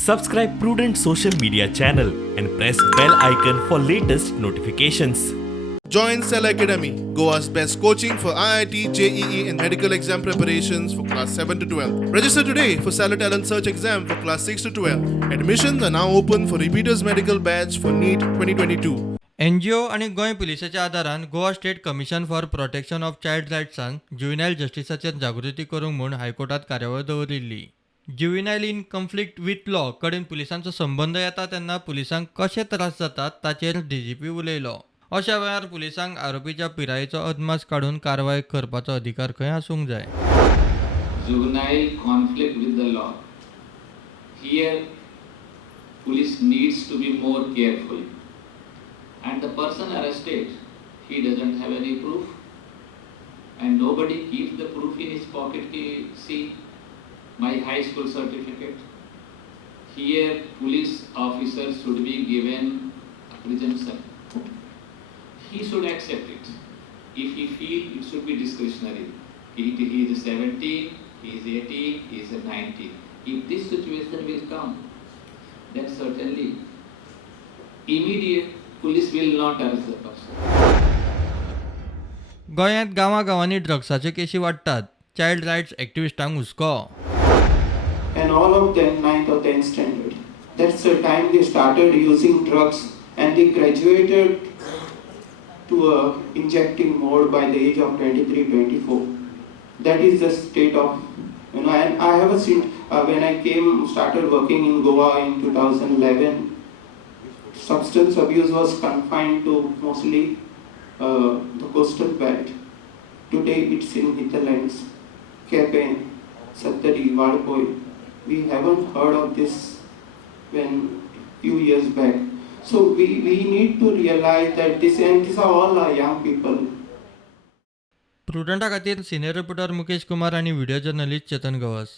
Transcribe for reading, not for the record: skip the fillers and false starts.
Subscribe Prudent social media channel and press bell icon for latest notifications. Join Cell Academy, Goa's best coaching for IIT, JEE and medical exam preparations for class 7 to 12. Register today for Cell Talent Search exam for class 6 to 12. Admissions are now open for repeaters medical batch for NEET 2022. NGO आणि गोंय पुलिसाच्या आदारान Goa state commission for protection of child रायट्सान juvenile जस्टिसाचेर जागृती करूंक म्हूण हायकोर्टात कार्यावळ दवरिल्ली. Juvenile in conflict with law कडेन पुलिसांचो संबंद येता तेन्ना पुलिसांक कशे त्रास जातात ताचेर DGP उलयलो. अशा वेळार पुलिसांक आरोपीच्या पिरायेचो अदमास काडून कारवाय करपाचो अधिकार खंय आसूंक जाय. Juvenile conflict with the law. Here, police needs to be more careful. And the person arrested, he doesn't have any proof, and nobody keeps the proof in his pocket. See, my high school certificate. Here, police officers should be given a presumption. He should accept it. If he feels it should be discretionary. He is 17, he is 18, he is 19. If this situation will come, then certainly immediate police will not arrest the person. गोंयांत गांवांनी ड्रग्साचे केशी वाडटात. Child rights एक्टिविस्टांक हुस्को. And all of them 9th or 10th standard. That's the time they started using drugs and they graduated to injecting more by the age of 23, 24. That is the state of, and I have seen when I started working in Goa in 2011, substance abuse was confined to mostly the coastal belt. Today it's in hinterlands, Kepen, Sattari, Vadapoi. We haven't heard of this when few years back. So we need to realize that these are all our young people. प्रुडंटा खातीर senior reporter Mukesh Kumar आनी video journalist चेतन गवस.